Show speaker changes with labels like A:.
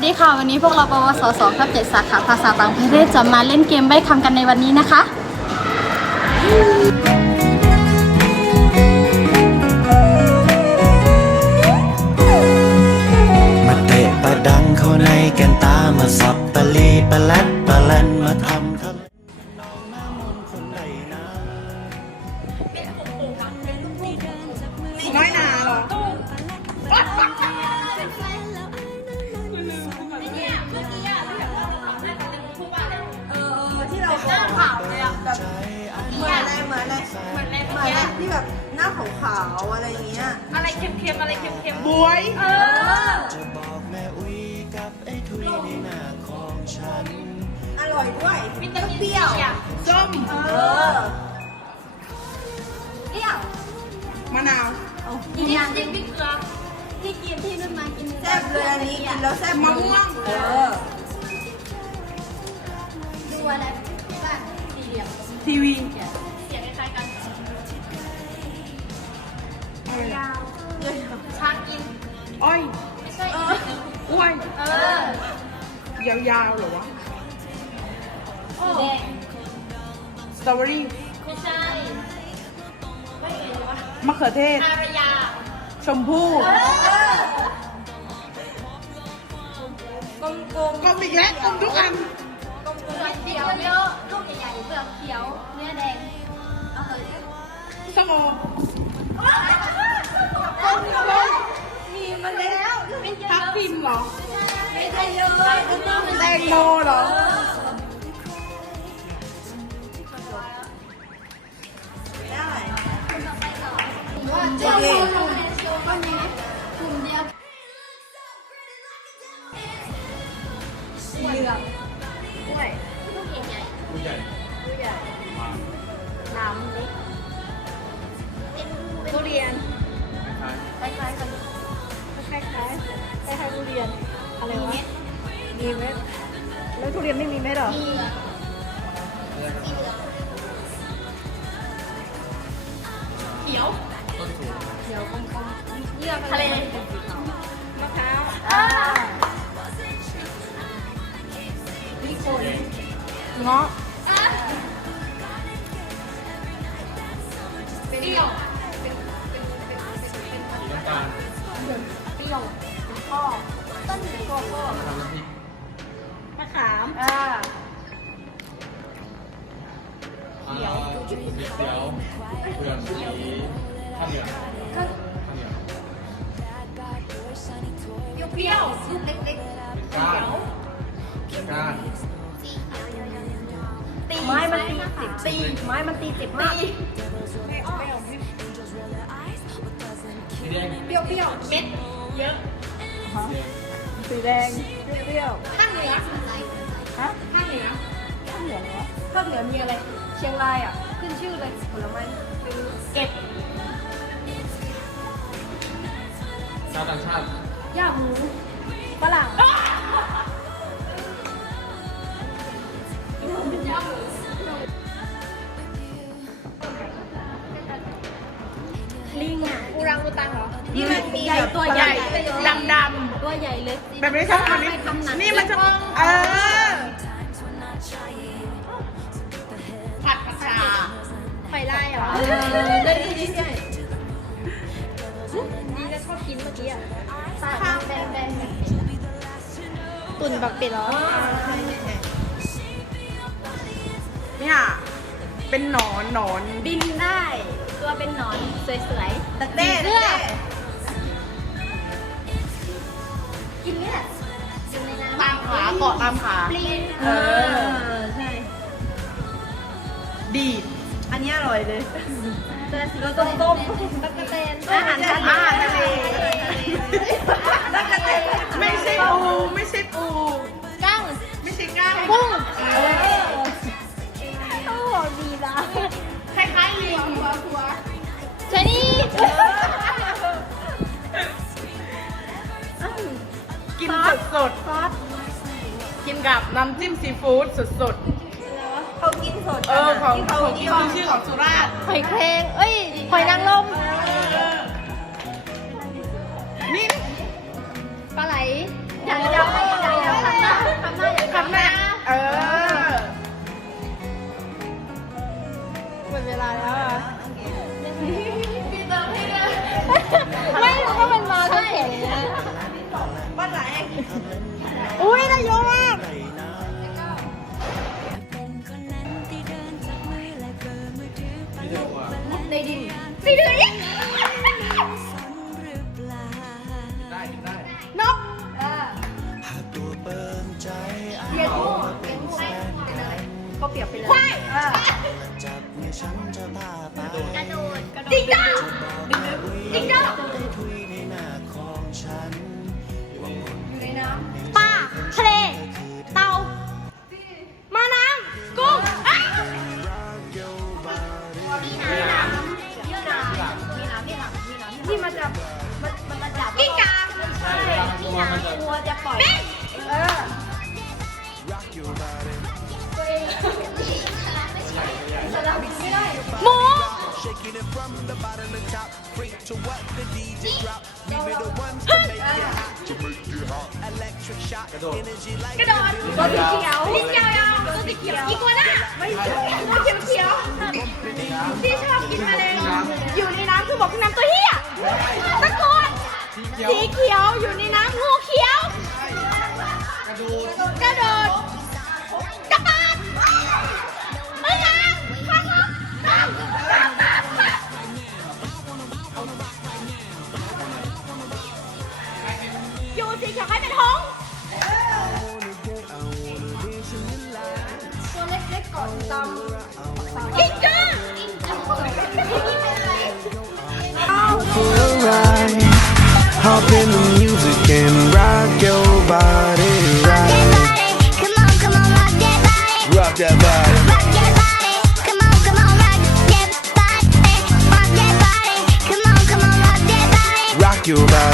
A: สดีค่ะ วันนี้พวกเราปวส2ทับ7สาขาภาษาต่างประเทศจะมาเล่นเกมใบ้คำกันในวันนี้นะคะ
B: มาเตะประดังเข้าในแกันตามาสับปะลีปะแลดปะแลนมาทำ
C: แบบเหมือนอะไรเหมือนอะไรเหมือนอะไรเหมือนอะไรที่แบบหน้าขาวๆอะไรอย่างเงี้ย
D: อะไรเค็มๆอะไรเค็ม
C: บวย
D: ๆเออ
B: จะบอกแม่อุ้ยกับไอ้ทุยในหน้าของฉัน
C: อร่อยด้วย
D: วิตามิน
C: เปรี้ยว
D: ซีอะ
C: ส้มเออ
A: เดี่ยว
C: มะนาว
D: กินน้ำจิ้มพริกเกลือ
A: ที่กินที่นุ่นมากิน
C: แซ่บเลยอันนี้กินแล้วแซ่บมะม่วงเออ ทีวี
D: เสียงคล้ายๆกัน
C: อะไรอะ
D: ชากิน
C: อ้อย
D: ไม่ใช่
C: อ้วย
D: เออ
C: ยาวๆเหรอวะ
D: โอ้
A: แดง
C: สตรอเบอรี่
D: ไม่ใช่ไม่เอ๋วะ
C: มะเขือเทศ
D: อารยา
C: ชมพู่
A: กลมกลม
C: ก็มีแยะกลมทุกอัน
A: กลมกลมเขียวเยอะลูกใหญ่ๆ เปลือกเขียวเนื้อแดงเอาเลย
C: ส้มโอ
A: มีมาแล้วไม่เย
C: ทับ
A: อะ
C: ทิมเหรอ
A: ไม่ได้เยอะ
C: แตงโมเหรอได้
A: ว่าเจ้า เรี
D: ยนอะไรวะ
C: มีเม็ดแล้วทุเรียนไม่มีเม็ดเหรอ
A: มีเหลือง
D: เขียว
A: เขียวกลมๆเยื่อ
D: ทะเล
A: มะพร้าว
D: อ่า
A: มีคน
C: เงาะ
D: เปรี้ยว
A: เปรี้ยว ข้อต้นไหนข้อข้อ
D: มะขาม
A: อ่า
E: เขียวเขียวเปลือกสีข้าวเหนียวข้าวเหนียว
D: เปรี้ยวๆ
A: ลูกเล็ก
E: เป็นก้านก้าน
A: ตีไม้มันตีสิบตีไม้มันตีสิบมาก
E: สีแดง
D: เปรี้ยวเปรี้ยวๆเม็ดเยอะ
C: สีแดงเปรี้ยว
D: ภาคเหนือ
C: ฮะ
D: ภาคเหนือ
C: ข้าวเหนียวเหรอ
A: ภาคเหนือมีอะไร เชียงรายอะ ขึ้นชื่อเลยผลไม้เป็น
D: เก็บ
E: ชาวต่างชาติ
A: ย่าหมูฝรั่งลิง
D: งอูตังเหรอ
C: นี่มันมี
A: ใหญ่ตัวใหญ่
C: ดำดำ
A: ตัวใหญ่เลย
C: ๆแบบนี้ชอบอันนี้
A: ทำหนัง
C: นี่มันจะเออ
D: ผัดผักชาไฟไล่เหรอ
A: เออได้ดีดีใช่นี่ก็ชอบกินเมื่อกี้อะข้าวแบนแบน
D: ตุ่นบักเป็ดเหรอ
C: เนี่ยเป็นหนอนหนอน
A: บินได้ ตัวเป็นหนอนสวยๆ
C: ตะเต้
A: เลื
C: ตะ
A: อ
C: เต้
A: ดกินเลือดอยู่ในน้ำ
C: ตามขาเกาะตามขา
A: ปลิง
C: เออ
A: ใช่
C: ดีดอันนี้อร่อยเลย
A: ตัวสีต้มต้ม ตะกะแตนอาหารทะเล
C: อาหารทะเล ตะกะเตนไม่ใช่ปู ไม่ใช่ปู
A: กิน
C: สดสด
A: ซอส
C: ๆกินกับน้ำจิ้มซีฟู้ดสดสด
A: เขากินสด
C: ๆเออของของที่ขึ้นชื่อของสุราษฎร์
A: หอยแครงเอ้ยหอยนางรม
D: go! shaking it from the bottom to top. Freak to what the DJ drop. We
C: be the ones to make it
D: hot. To make it hot. Electric shock, energy like ก
A: ระโดด
D: ตั
B: ว
D: สีเขี
A: ยวสี
D: เขียวยาวตัวสีเขียวอีกคนอะไม่ใตัวเขียวเขียวที่ชอบกินแมลงอยู่ในน้ำคือบอกคือน้ำตัวเหี้ยตะโกนสีเขียวอยู่ในน้ำงูเขียว
E: กระโดด
D: กระโดด
B: Hop in the music and rock your body, body.
F: Rock that body. Come on, come on, rock that body, rock that body. Come on, come on, rock that body,
B: rock your body.